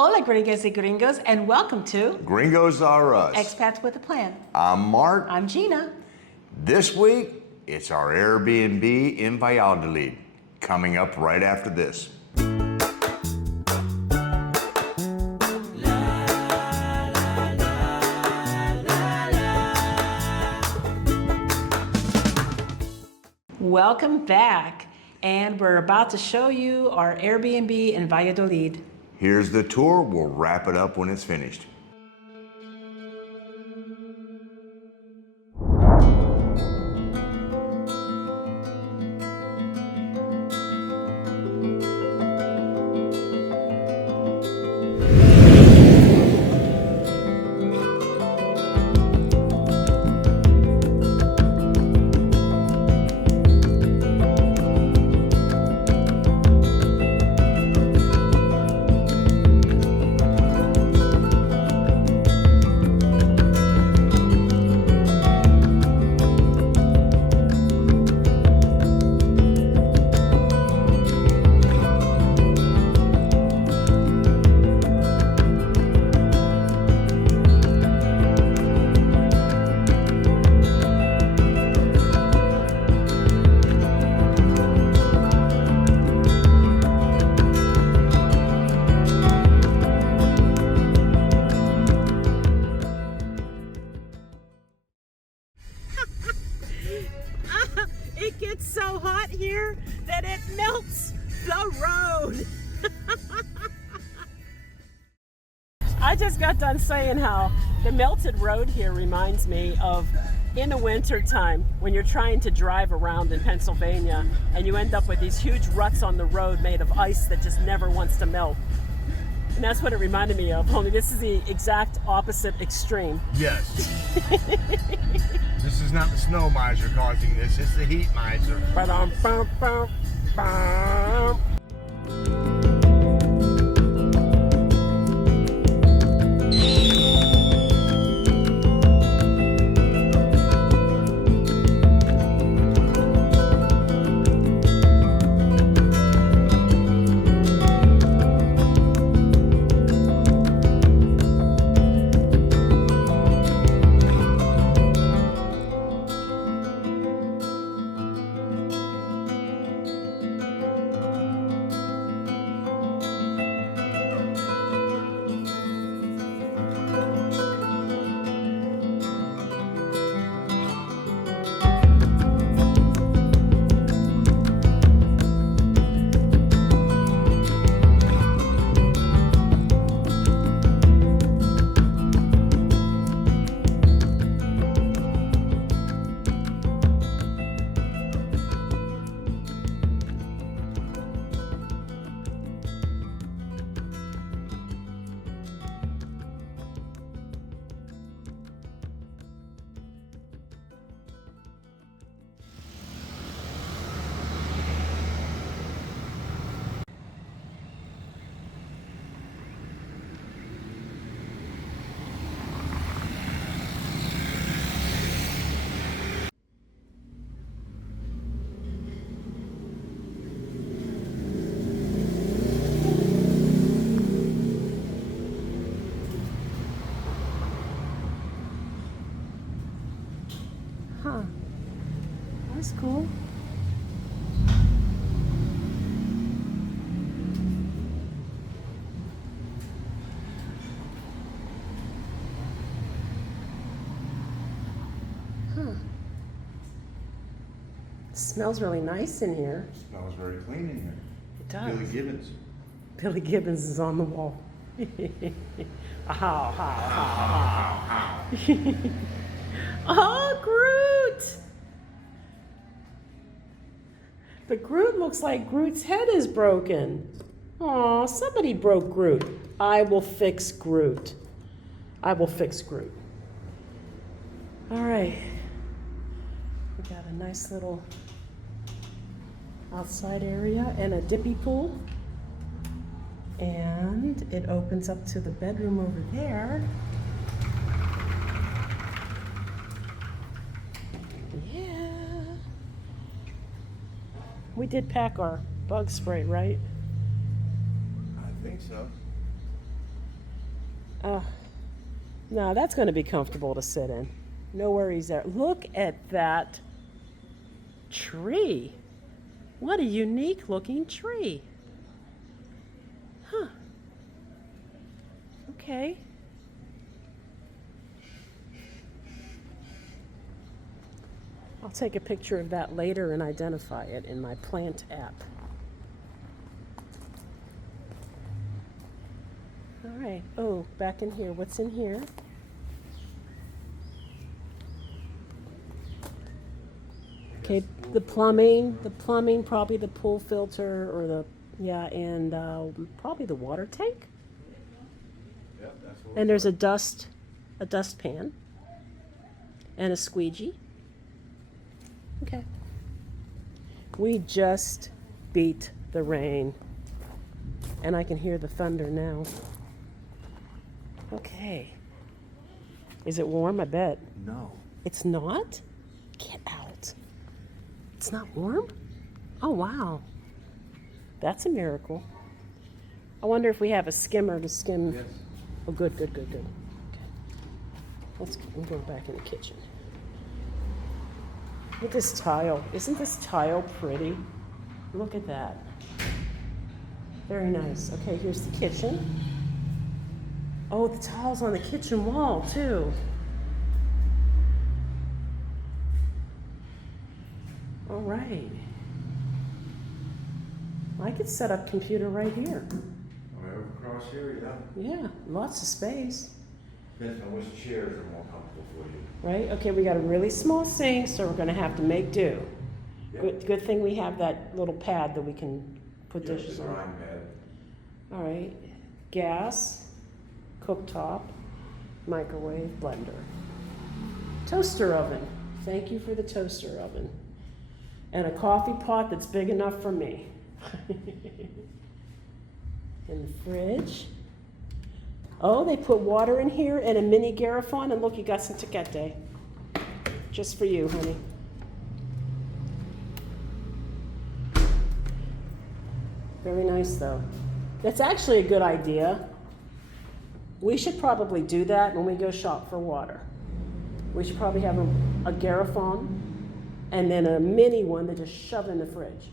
Hola, gringas y gringos, and welcome to Gringos Are Us. Expats with a Plan. I'm Mark. I'm Gina. This week, it's our Airbnb in Valladolid, coming up right after this. Welcome back, and we're about to show you our Airbnb in Valladolid. Here's the tour. We'll wrap it up when it's finished. It gets so hot here that it melts the road. I just got done saying how the melted road here reminds me of in the winter time when you're trying to drive around in Pennsylvania and you end up with these huge ruts on the road made of ice that just never wants to melt. And that's what it reminded me of, only this is the exact opposite extreme. Yes. This is not the snow miser causing this, it's the heat miser. Ba-dum-bum-bum-bum. Huh. That's cool. Huh. Smells really nice in here. Smells very clean in here. It does. Billy Gibbons. Billy Gibbons is on the wall. How. Oh, Groot! But Groot looks like Groot's head is broken. Aw, somebody broke Groot. I will fix Groot. I will fix Groot. All right. We got a nice little outside area and a dippy pool. And it opens up to the bedroom over there. Yeah. We did pack our bug spray, right? I think so. Oh, no, that's going to be comfortable to sit in. No worries there. Look at that tree. What a unique looking tree. Huh. Okay. I'll take a picture of that later and identify it in my plant app. All right. Oh, back in here. What's in here? Okay, the plumbing, probably the pool filter or the, yeah, and probably the water tank. Yep, that's what. And there's a dust pan and a squeegee. Okay. We just beat the rain and I can hear the thunder now. Okay. Is it warm? I bet. No. It's not? Get out. It's not warm? Oh, wow. That's a miracle. I wonder if we have a skimmer to skim. Yes. Oh, good. Okay. I'm going back in the kitchen. Look at this tile. Isn't this tile pretty? Look at that. Very nice. Okay, here's the kitchen. Oh, the tile's on the kitchen wall, too. All right. I could set up computer right here. Right over across here, yeah. Yeah, lots of space. Depends on which chairs are more comfortable for you. Right? Okay, we got a really small sink, so we're gonna have to make do. Yep. Good thing we have that little pad that we can put Yep, dishes the on. drying pad. All right. Gas, cooktop, microwave, blender. Toaster oven. Thank you for the toaster oven. And a coffee pot that's big enough for me. In the fridge. Oh, they put water in here and a mini Garrafon, and look, you got some Tecate. Just for you, honey. Very nice, though. That's actually a good idea. We should probably do that when we go shop for water. We should probably have a Garrafon and then a mini one to just shove in the fridge.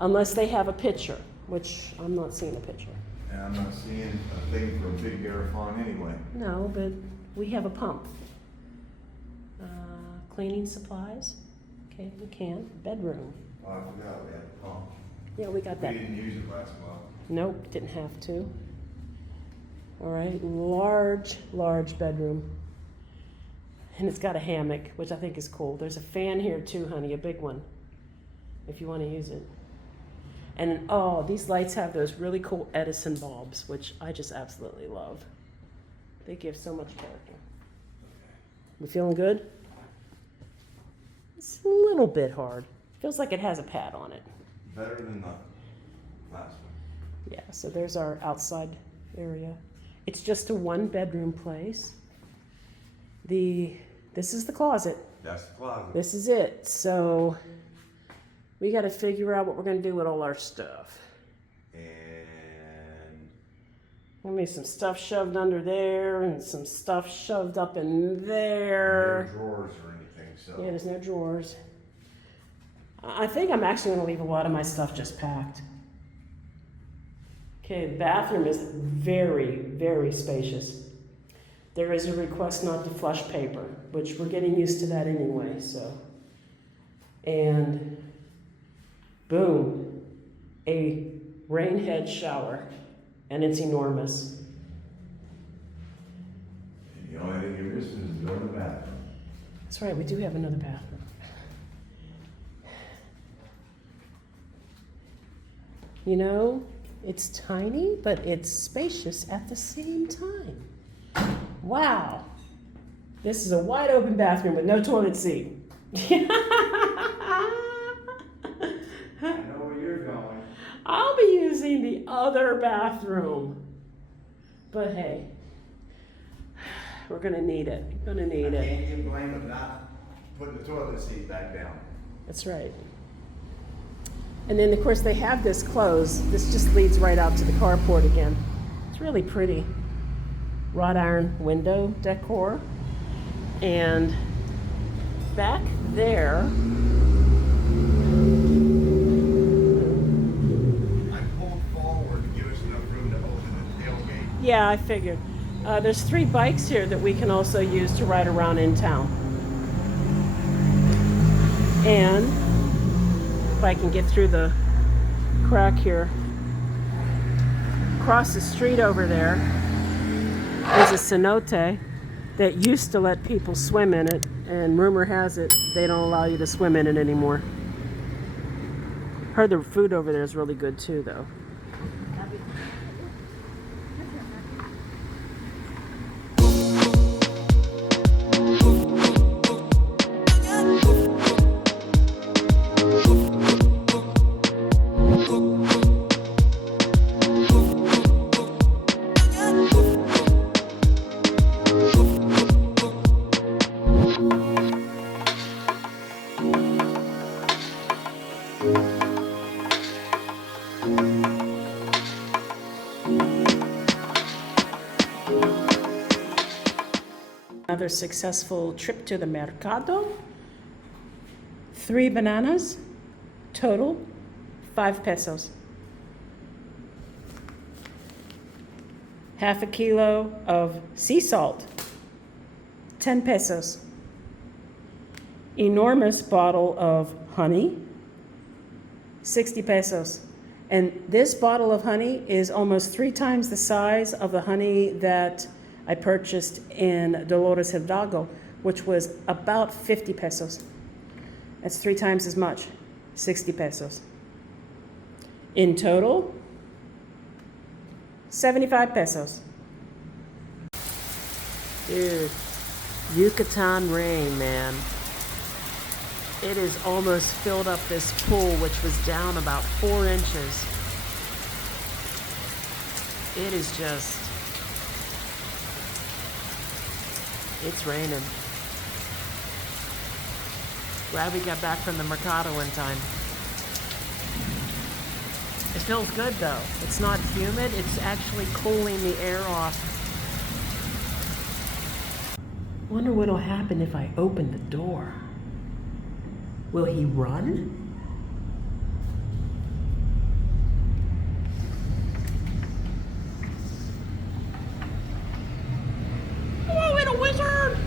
Unless they have a pitcher, which I'm not seeing a pitcher. And I'm not seeing a thing for a big Garrafon anyway. No, but we have a pump. Cleaning supplies. Okay, we can. Bedroom. Oh, I forgot we had a pump. Yeah, we got We that. didn't use it last month. Nope, didn't have to. All right, large bedroom. And it's got a hammock, which I think is cool. There's a fan here too, honey, a big one, if you want to use it. And oh, these lights have those really cool Edison bulbs, which I just absolutely love. They give so much character. We feeling good? It's a little bit hard. Feels like it has a pad on it. Better than the last one. Yeah, so there's our outside area. It's just a one-bedroom place. This is the closet. That's the closet. This is it. So we got to figure out what we're going to do with all our stuff. And Maybe some stuff shoved under there and some stuff shoved up in no there. drawers or anything, so. Yeah, there's no drawers. I think I'm actually going to leave a lot of my stuff just packed. Okay, the bathroom is very spacious. There is a request not to flush paper, which we're getting used to that anyway, so. And boom, a rain head shower, and it's enormous. The only thing you're missing is the door to the bathroom. That's right, we do have another bathroom. You know, it's tiny, but it's spacious at the same time. Wow. This is a wide open bathroom with no toilet seat. I know where you're going. I'll be using the other bathroom. But hey, we're gonna need it. We're gonna need I it. can't get blamed of not putting the toilet seat back down. That's right. And then, of course, they have this closed. This just leads right out to the carport again. It's really pretty. Wrought iron window decor. And back there, I pulled forward to give us enough room to open the tailgate. yeah, I figured. There's 3 bikes here that we can also use to ride around in town. And if I can get through the crack here, across the street over there is a cenote that used to let people swim in it, and rumor has it they don't allow you to swim in it anymore. Heard the food over there is really good too, though. Another successful trip to the mercado. 3 bananas, total 5 pesos. Half a kilo of sea salt, 10 pesos. Enormous bottle of honey, 60 pesos. And this bottle of honey is almost 3 times the size of the honey that I purchased in Dolores Hidalgo, which was about 50 pesos. That's 3 times as much, 60 pesos. In total, 75 pesos. Dude, Yucatan rain, man. It has almost filled up this pool, which was down about 4 inches. It is just, it's raining. Glad we got back from the mercado in time. It feels good though. It's not humid, it's actually cooling the air off. Wonder what'll happen if I open the door. Will he run? Hello, little wizard!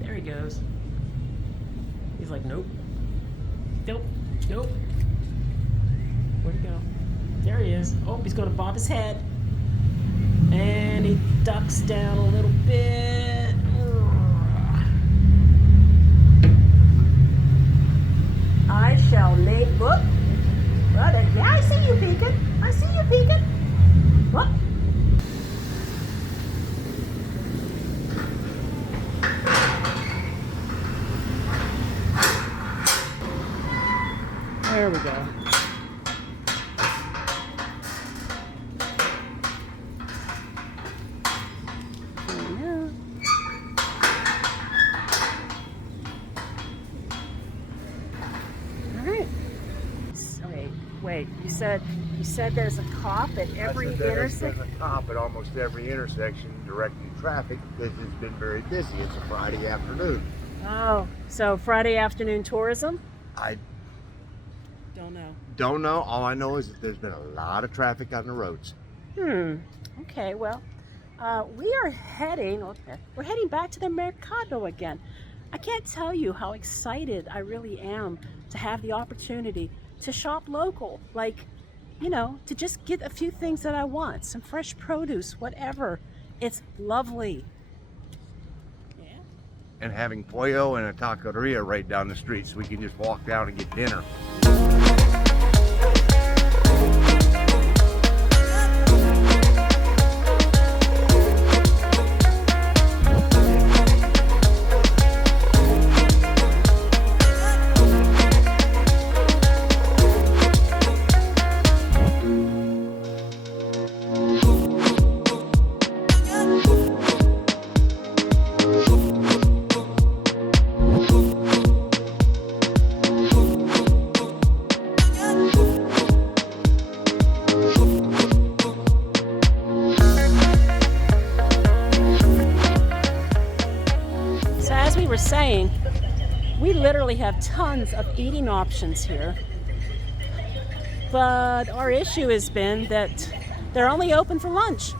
There he goes. He's like, nope. Nope. Nope. Where'd he go? There he is. Oh, he's gonna bob his head. And he ducks down a little bit. I shall name book. Yeah, I see you peeking. I see you peeking. What? There we go. Wait, you said there's a cop at every intersection? There's a cop at almost every intersection directing traffic because it's been very busy. It's a Friday afternoon. Oh, so Friday afternoon tourism? I Don't know. don't know. All I know is that there's been a lot of traffic on the roads. Okay, well, we're heading back to the mercado again. I can't tell you how excited I really am to have the opportunity to shop local, like, you know, to just get a few things that I want, some fresh produce, whatever. It's lovely. Yeah. And having pollo and a taqueria right down the street so we can just walk down and get dinner. saying, we literally have tons of eating options here. But our issue has been that they're only open for lunch.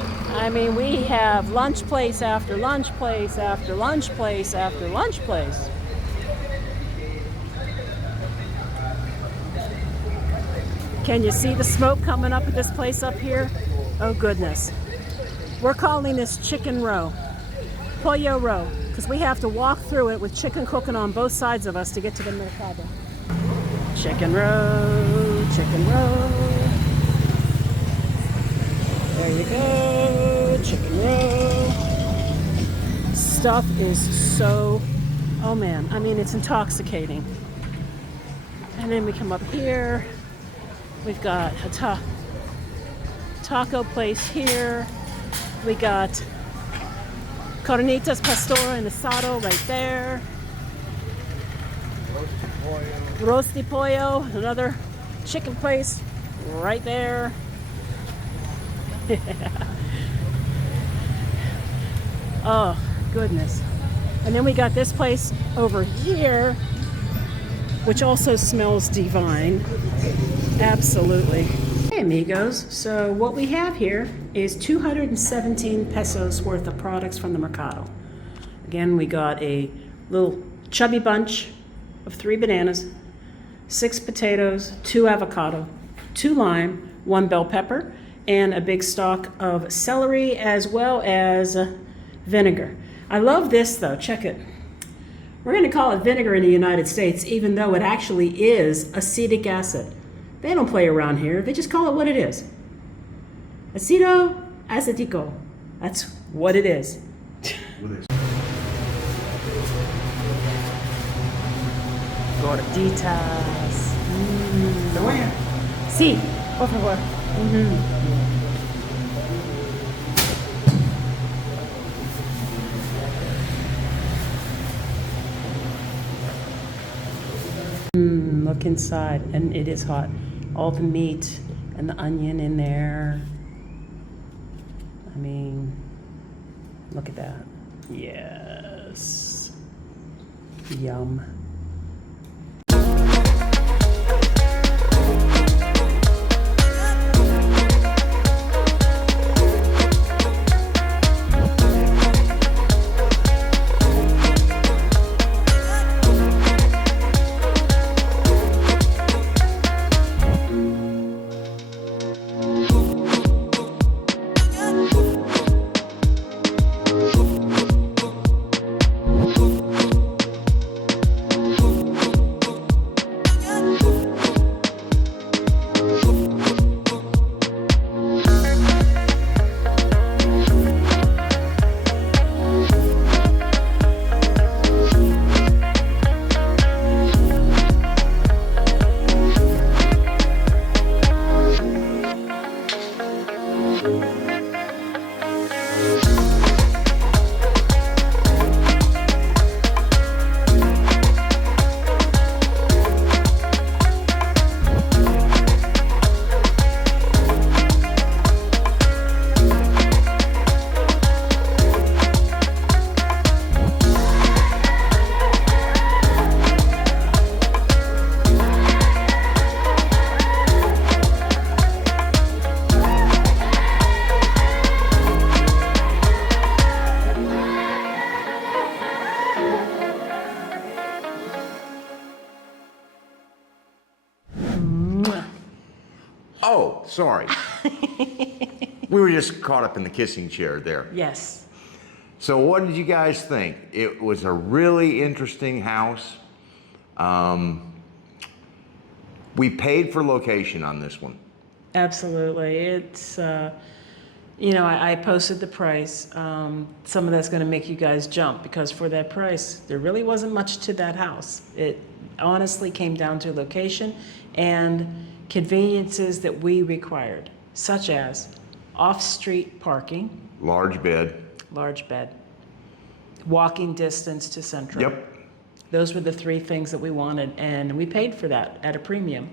I mean, we have lunch place after lunch place after lunch place after lunch place. Can you see the smoke coming up at this place up here? Oh goodness. We're calling this Chicken Row, Pollo Row, because we have to walk through it with chicken cooking on both sides of us to get to the mercado. Chicken Row, Chicken Row. There you go, Chicken Row. Stuff is so, oh man, I mean, it's intoxicating. And then we come up here. We've got a taco place here. We got Carnitas Pastor and Asado right there. Rosti Pollo, another chicken place right there. Oh, goodness. And then we got this place over here, which also smells divine. Absolutely. Hey amigos, so what we have here is 217 pesos worth of products from the Mercado. Again, we got a little chubby bunch of 3 bananas, 6 potatoes, 2 avocado, 2 lime, 1 bell pepper, and a big stalk of celery as well as vinegar. I love this though, check it. We're going to call it vinegar in the United States, even though it actually is acetic acid. They don't play around here. They just call it what it is. Aceto acetico. That's what it is. Gorditas. Sí, por favor. Look inside, and it is hot. All the meat and the onion in there. I mean, look at that. Yes. Yum. Oh, sorry. We were just caught up in the kissing chair there. Yes. So what did you guys think? It was a really interesting house. We paid for location on this one. Absolutely. It's, you know, I posted the price. Some of that's going to make you guys jump because for that price, there really wasn't much to that house. It honestly came down to location and conveniences that we required, such as off-street parking, Large bed. walking distance to Central. Yep. Those were the 3 things that we wanted, and we paid for that at a premium.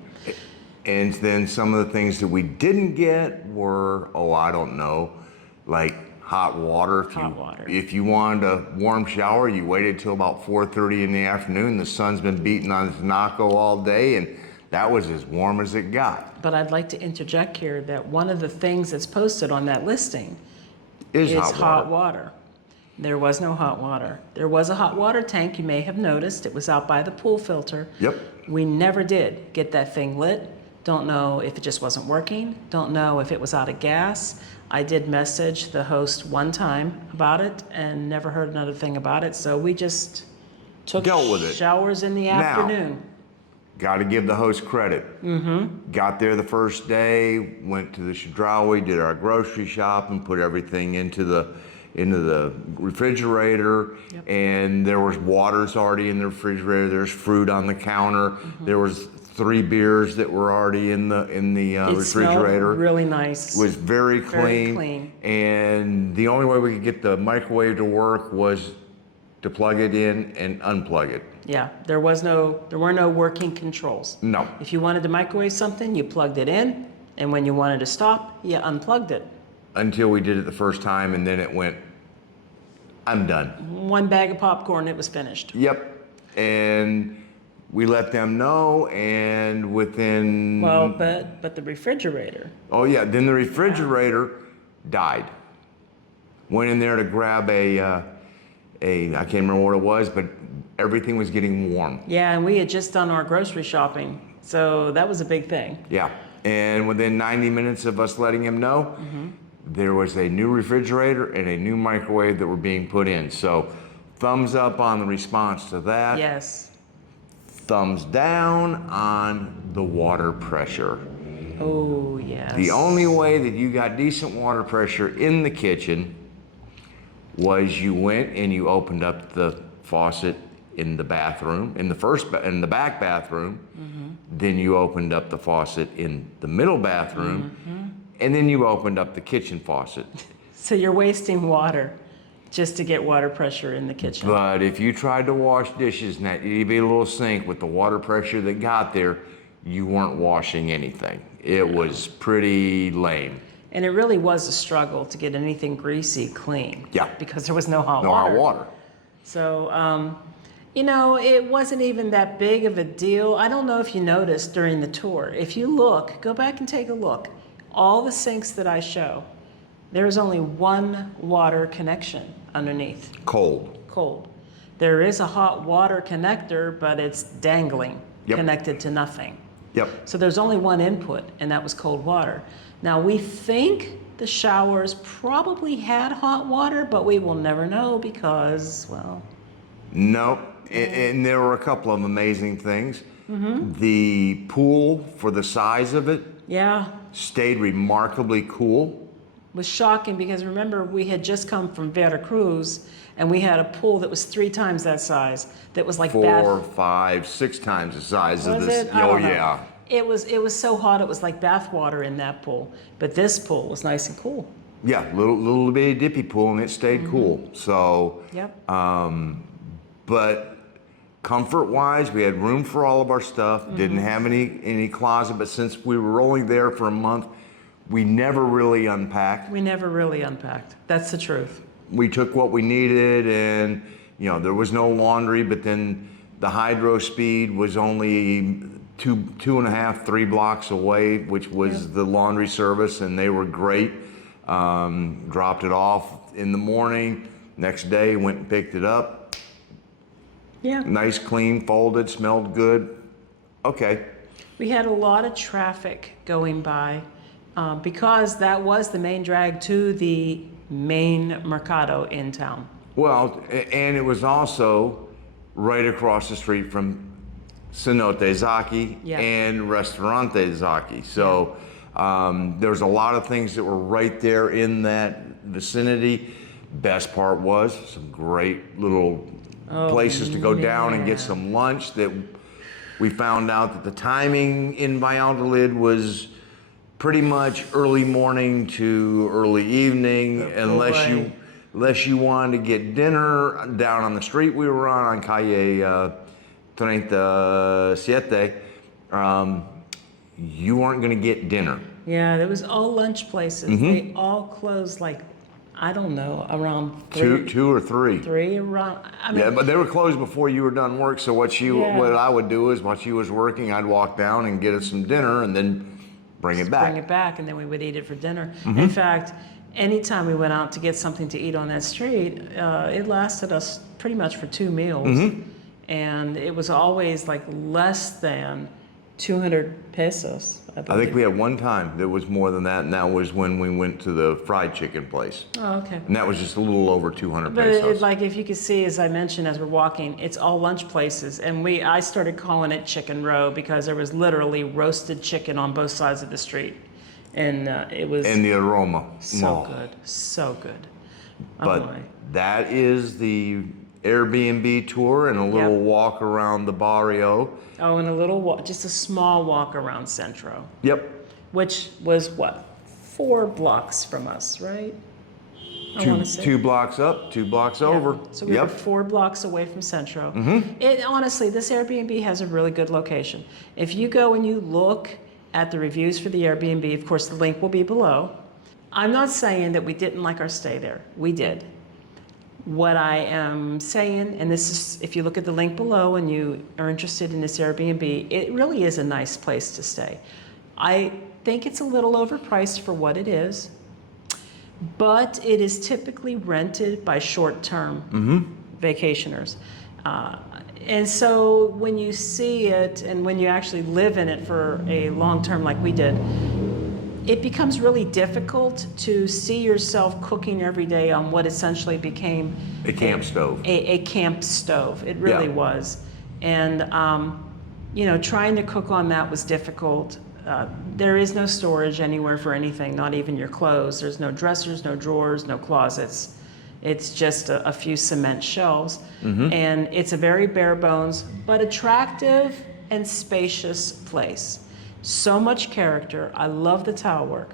And then some of the things that we didn't get were, oh, I don't know, like hot water. Hot water. If you wanted a warm shower, you waited till about 4:30 in the afternoon. The sun's been beating on Tanaco all day, and that was as warm as it got. But I'd like to interject here that one of the things that's posted on that listing Is is hot hot water. water. There was no hot water. There was a hot water tank, you may have noticed. It was out by the pool filter. Yep. We never did get that thing lit. Don't know if it just wasn't working. Don't know if it was out of gas. I did message the host one time about it and never heard another thing about it. So we just took Dealt with it. showers in the afternoon. Got to give the host credit. Got there the first day, went to the Chedraui, did our grocery shop, and put everything into the refrigerator. Yep. And there was waters already in the refrigerator. There's fruit on the counter. There was 3 beers that were already in the It refrigerator. smelled really nice. Was very Very clean. clean. And the only way we could get the microwave to work was to plug it in and unplug it. Yeah, there were no working controls. No. If you wanted to microwave something, you plugged it in, and when you wanted to stop, you unplugged it. Until we did it the first time, and then it went, I'm done. One bag of popcorn, it was finished. Yep. And we let them know, and within, Well, but the refrigerator. oh yeah, then the refrigerator died. Went in there to grab I can't remember what it was, but everything was getting warm. Yeah, and we had just done our grocery shopping, so that was a big thing. Yeah. And within 90 minutes of us letting him know, there was a new refrigerator and a new microwave that were being put in. So thumbs up on the response to that. Yes. Thumbs down on the water pressure. Oh, yes. The only way that you got decent water pressure in the kitchen was you went and you opened up the faucet in the bathroom, in the back bathroom. Then you opened up the faucet in the middle bathroom, and then you opened up the kitchen faucet. So you're wasting water just to get water pressure in the kitchen. But if you tried to wash dishes in that itty bitty little sink with the water pressure that got there, you weren't washing anything. It was pretty lame. And it really was a struggle to get anything greasy clean. Yeah. Because there was no hot No water. hot water. So, it wasn't even that big of a deal. I don't know if you noticed during the tour. If you look, go back and take a look. All the sinks that I show, there's only one water connection underneath, Cold. cold. There is a hot water connector, but it's dangling, Yep. connected to nothing. Yep. So there's only one input, and that was cold water. Now, we think the showers probably had hot water, but we will never know because, well, Nope. And there were a couple of amazing things. The pool, for the size of it, yeah, stayed remarkably cool. was shocking because remember, we had just come from Veracruz, and we had a pool that was 3 times that size, that was like 4, 5, 6 times the size of Was this. it? I Oh don't know. yeah. It was so hot, it was like bath water in that pool. But this pool was nice and cool. Yeah, little bitty dippy pool, and it stayed cool. So, Yep. but comfort-wise, we had room for all of our stuff. Didn't have any closet, but since we were only there for a month, we never really unpacked. We never really unpacked. That's the truth. We took what we needed, and there was no laundry, but then the hydro speed was only 2.5, 3 blocks away, which was the laundry service, and they were great. Dropped it off in the morning. Next day, went and picked it up. Yeah. Nice, clean, folded, smelled good. Okay. We had a lot of traffic going by because that was the main drag to the main mercado in town. Well, and it was also right across the street from Cenote Zaki Yeah. and Restaurante Zaki. So there's a lot of things that were right there in that vicinity. Best part was some great little places to go down and get man. some lunch that we found out that the timing in Valladolid was pretty much early morning to early evening, unless you wanted to get dinner down on the street we were on Calle 37. You weren't going to get dinner. Yeah, there was all lunch places. They all closed like, I don't know, around Two or three. three around. I mean, Yeah, but they were closed before you were done work. So Yeah. what I would do is, while she was working, I'd walk down and get us some dinner, and then bring it back. bring it back, and then we would eat it for dinner. In fact, anytime we went out to get something to eat on that street, it lasted us pretty much for 2 meals. And it was always like less than 200 pesos, I I believe. think we had one time that was more than that, and that was when we went to the fried chicken place, Oh, okay. and that was just a little over 200 But pesos. like if you could see, as I mentioned, as we're walking, it's all lunch places, and I started calling it Chicken Row because there was literally roasted chicken on both sides of the street, and it was And the aroma. so Oh. good, so good. But Oh my. that is the Airbnb tour and a little Yep. walk around the barrio. Oh, and a little walk, just a small walk around Centro, Yep. which was what, 4 blocks from us, right? I want to say. 2 blocks up, 2 blocks Yeah. over. So we were Yep. 4 blocks away from Centro. It honestly, this Airbnb has a really good location. If you go and you look at the reviews for the Airbnb, of course, the link will be below. I'm not saying that we didn't like our stay there. We did. What I am saying, and this is, if you look at the link below and you are interested in this Airbnb, it really is a nice place to stay. I think it's a little overpriced for what it is, but it is typically rented by short-term vacationers. And so when you see it and when you actually live in it for a long term like we did, it becomes really difficult to see yourself cooking every day on what essentially became A camp stove. a camp stove. It really Yeah. was. And, trying to cook on that was difficult. There is no storage anywhere for anything, not even your clothes. There's no dressers, no drawers, no closets. It's just a few cement shelves. And it's a very bare bones, but attractive and spacious place. So much character. I love the tile work.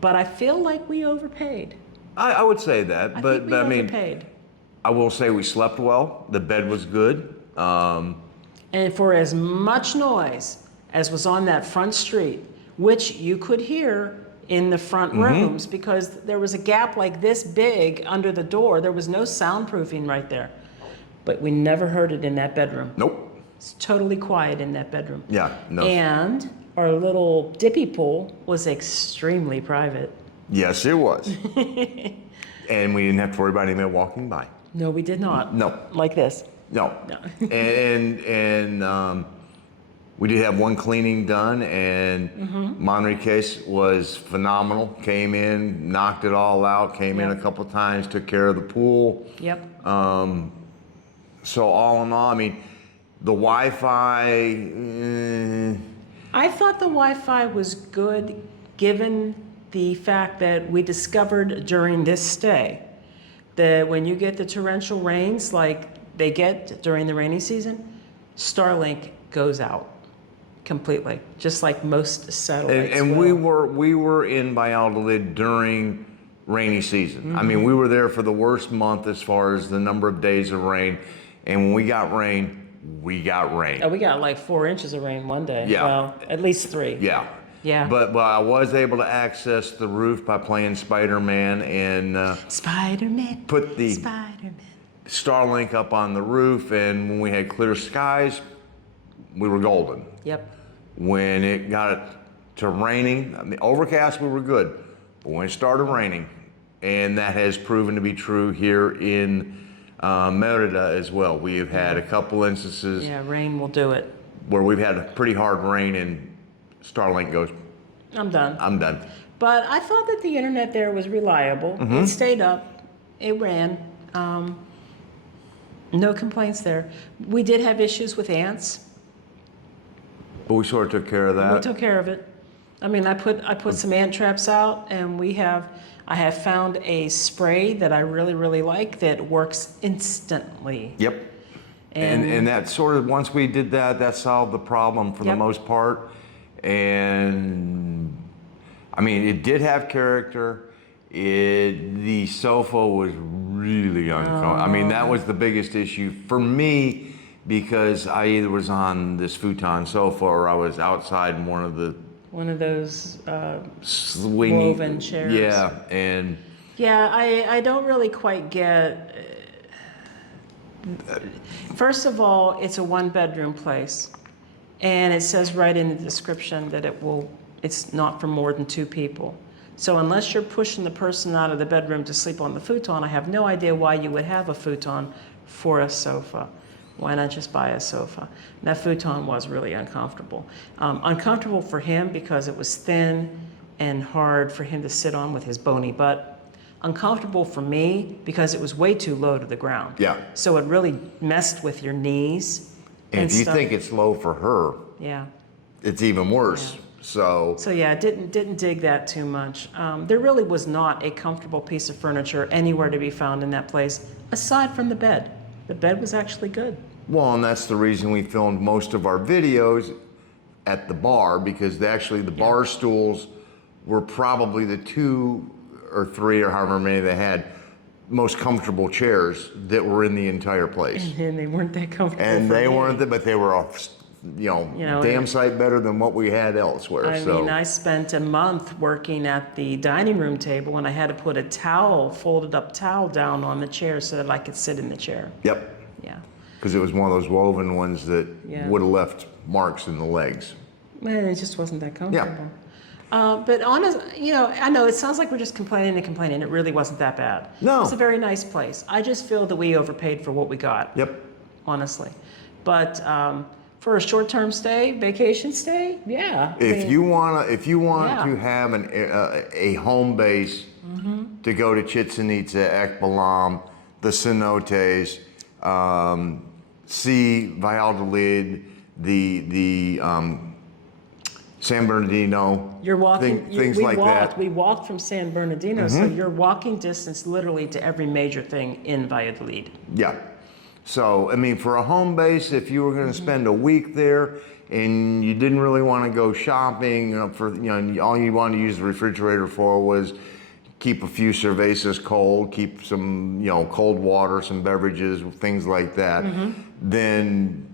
But I feel like we overpaid. I would say that, I but think we I mean, overpaid. I will say we slept well. The bed was good. And for as much noise as was on that front street, which you could hear in the front rooms because there was a gap like this big under the door, there was no soundproofing right there. But we never heard it in that bedroom. Nope. It's totally quiet in that bedroom. Yeah. No. And our little dippy pool was extremely private. Yes, it was. And we didn't have to worry about anybody walking by. No, we did not. No. Like this. No. No. and we did have one cleaning done, and Manriquez was phenomenal. Came in, knocked it all out. Came in Yep. a couple times, took care of the pool. Yep. So all in all, I mean, the Wi-Fi. I thought the Wi-Fi was good given the fact that we discovered during this stay that when you get the torrential rains like they get during the rainy season, Starlink goes out completely, just like most satellites And will. we were in Valladolid during rainy season. I mean, we were there for the worst month as far as the number of days of rain. And when we got rain, we got rain. Oh, we got like 4 inches of rain one day. Yeah. Well, at least 3. Yeah. Yeah. But I was able to access the roof by playing Spider-Man and Spider-Man. put the Spider-Man. Starlink up on the roof. And when we had clear skies, we were golden. Yep. When it got to raining, I mean, overcast, we were good. But when it started raining, and that has proven to be true here in Merida as well. We have had a couple instances Yeah, rain will do it. where we've had a pretty hard rain and Starlink goes, I'm done. I'm done. But I thought that the internet there was reliable. It stayed up. It ran. No complaints there. We did have issues with ants. But we sort of took care of We that. took care of it. I mean, I put some ant traps out, and I have found a spray that I really, really like that works instantly. Yep. And that sort of, once we did that, that solved the problem for the Yep. most part. And I mean, it did have character. The sofa was really uncomfortable. I mean, that was the biggest issue for me because I either was on this futon sofa or I was outside in one of the One of those, swinging Woven chairs. Yeah, and Yeah, I don't really quite get. First of all, it's a one-bedroom place, and it says right in the description that it's not for more than 2 people. So unless you're pushing the person out of the bedroom to sleep on the futon, I have no idea why you would have a futon for a sofa. Why not just buy a sofa? That futon was really uncomfortable. Uncomfortable for him because it was thin and hard for him to sit on with his bony butt. Uncomfortable for me because it was way too low to the ground. Yeah. So it really messed with your knees. And if you stuff. think it's low for her, Yeah. it's even worse. So So yeah, didn't dig that too much. There really was not a comfortable piece of furniture anywhere to be found in that place, aside from the bed. The bed was actually good. well, and that's the reason we filmed most of our videos at the bar, because the bar stools were probably the 2 or 3 or however many they had most comfortable chairs that were in the entire place. And they weren't that comfortable. And for they me. weren't, but they were off, damn sight better than what we had elsewhere. I so mean, I spent a month working at the dining room table, and I had to put a folded up towel down on the chair so that I could sit in the chair. yep, Yeah. because it was one of those woven ones that Yeah. would have left marks in the legs. Man, it just wasn't that comfortable. Yeah. But honest, I know it sounds like we're just complaining and complaining. It really wasn't that bad. No. It's a very nice place. I just feel that we overpaid for what we got. Yep. Honestly. But for a short-term stay, vacation stay, yeah. If you want Yeah. to have a home base to go to Chichen Itza, Ekbalam, the cenotes, see Valladolid, the San Bernardino, You're walking. things we like walked. that. Mm-hmm. We walked from San Bernardino, so you're walking distance literally to every major thing in Valladolid. Yeah. So, I mean, for a home base, if you were going to spend a week there and you didn't really want to go shopping, all you wanted to use the refrigerator for was keep a few cervezas cold, keep some, cold water, some beverages, things like that, then,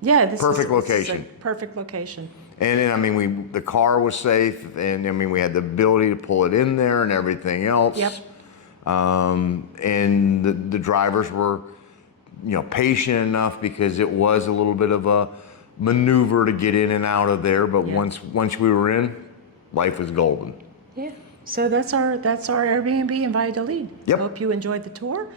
Yeah, this Perfect is location. a perfect location. and then, I mean, the car was safe, and I mean, we had the ability to pull it in there and everything else. Yep. And the drivers were, patient enough because it was a little bit of a maneuver to get in and out of there. But Yeah. once we were in, life was golden. Yeah. So that's our Airbnb in Valladolid. Yep. Hope you enjoyed the tour.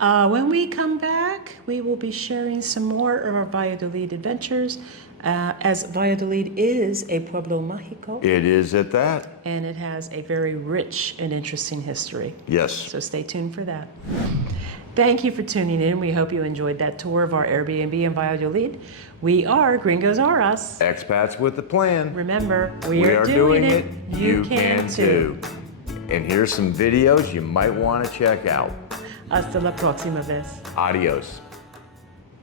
When we come back, we will be sharing some more of our Valladolid adventures, as Valladolid is a pueblo mágico, It is at that. and it has a very rich and interesting history. Yes. So stay tuned for that. Thank you for tuning in. We hope you enjoyed that tour of our Airbnb in Valladolid. We are Gringos R Us. Expats with a plan. Remember, We are doing it. You can too. And here's some videos you might want to check out. Hasta la próxima vez. Adios.